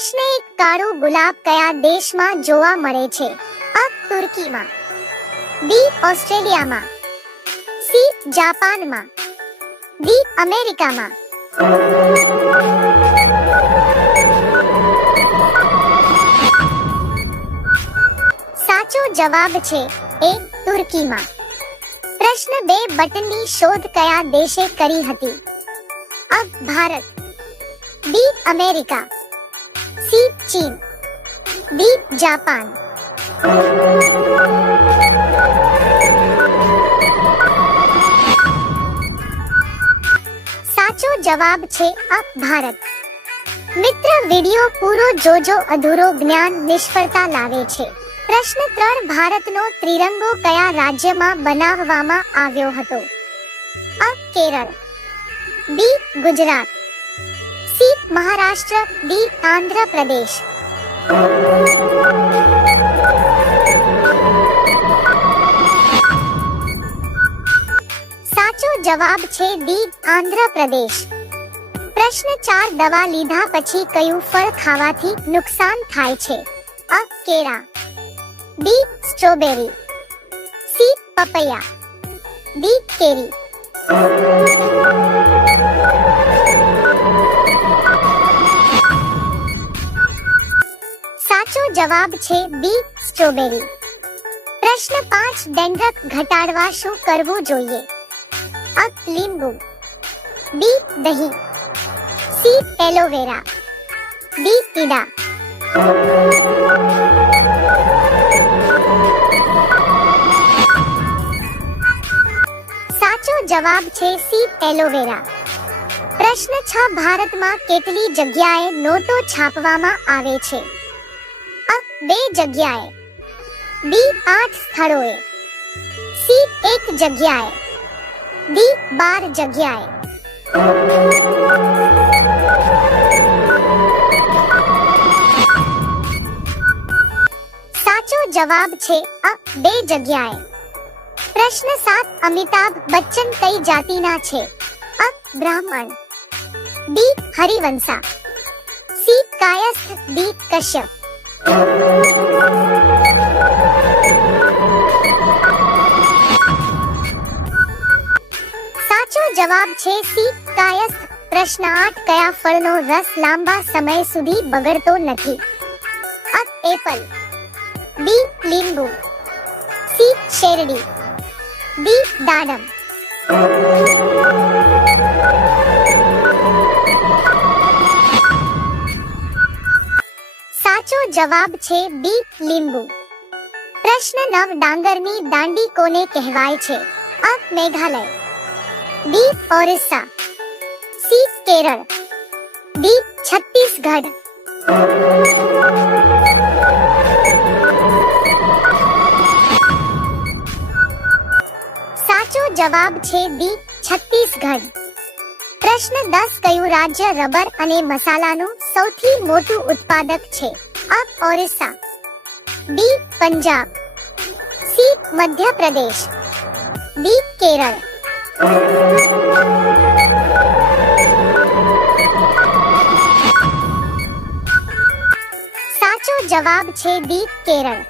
પ્રશ્ન 1 કાળું ગુલાબ કયા દેશમાં જોવા મળે છે? અ. તુર્કીમાં, બી. ઓસ્ટ્રેલિયામાં, સી. જાપાનમાં, ડી. અમેરિકામાં. સાચો જવાબ છે એ. તુર્કીમાં. પ્રશ્ન 2 બટનની શોધ કયા દેશે કરી હતી? અ. ભારત, બી. America, C. ચીન, ડી. જાપાન. સાચો જવાબ છે અ. ભારત. મિત્ર, વિડિયો પૂરો જોજો, અધૂરો જ્ઞાન નિષ્ફળતા લાવે છે. પ્રશ્ન 3 ભારતનો ત્રિરંગો કયા રાજ્યમાં બનાવવામાં આવ્યો હતો? અ. કેરળ, બી. ગુજરાત, સી. મહારાષ્ટ્ર, ડી. આંધ્ર પ્રદેશ. સાચો જવાબ છે ડી. આંધ્ર પ્રદેશ. પ્રશ્ન 4 દવા લીધા પછી કયું ફળ ખાવાથી નુકસાન થાય છે? અ. કેળા, બી. Strawberry, C. પપૈયા, ડી. કેરી. સાચો જવાબ છે બી. સ્ટ્રોબેરી. પ્રશ્ન 5 ડેન્ડ્રફ ઘટાડવા શું કરવું જોઈએ? અ. લીંબુ, બી. દહીં, સી. Aloe vera, D. ઈડા. સાચો જવાબ છે સી. એલોવેરા. પ્રશ્ન 6 ભારતમાં કેટલી જગ્યાએ નોટો છાપવામાં આવે છે? અ. 2 જગ્યાએ, બી. 8 સ્થળોએ, સી. 1 જગ્યાએ, ડી. 12 જગ્યાએ. સાચો જવાબ છે અ. 2 જગ્યાએ. પ્રશ્ન 7 અમિતાભ બચ્ચન કઈ જાતિના છે? અ. બ્રાહ્મણ, બી. હરિવંશા, સી. કાયસ્થ, ડી. કશ્યપ. સાચો જવાબ છે સી. કાયસ્થ. પ્રશ્ન 8 કયા ફળનો રસ લાંબા સમય સુધી બગડતો નથી? અ. એપલ, બી. લીંબુ, સી. શેરડી, ડી. દાડમ. સાચો જવાબ છે બી. લીંબુ. પ્રશ્ન 9 ડાંગરની દાંડી કોને કહેવાય છે? અ. મેઘાલય, બી. ઓરિસ્સા, સી. કેરળ, ડી. છત્તીસગઢ. સાચો જવાબ છે ડી. છત્તીસગઢ. પ્રશ્ન 10 કયું રાજ્ય રબર અને મસાલાનું સૌથી મોટું ઉત્પાદક છે? અ. ઓરિસ્સા, બી. પંજાબ, સી. મધ્યપ્રદેશ, ડી. કેરળ. સાચો જવાબ છે ડી. કેરળ.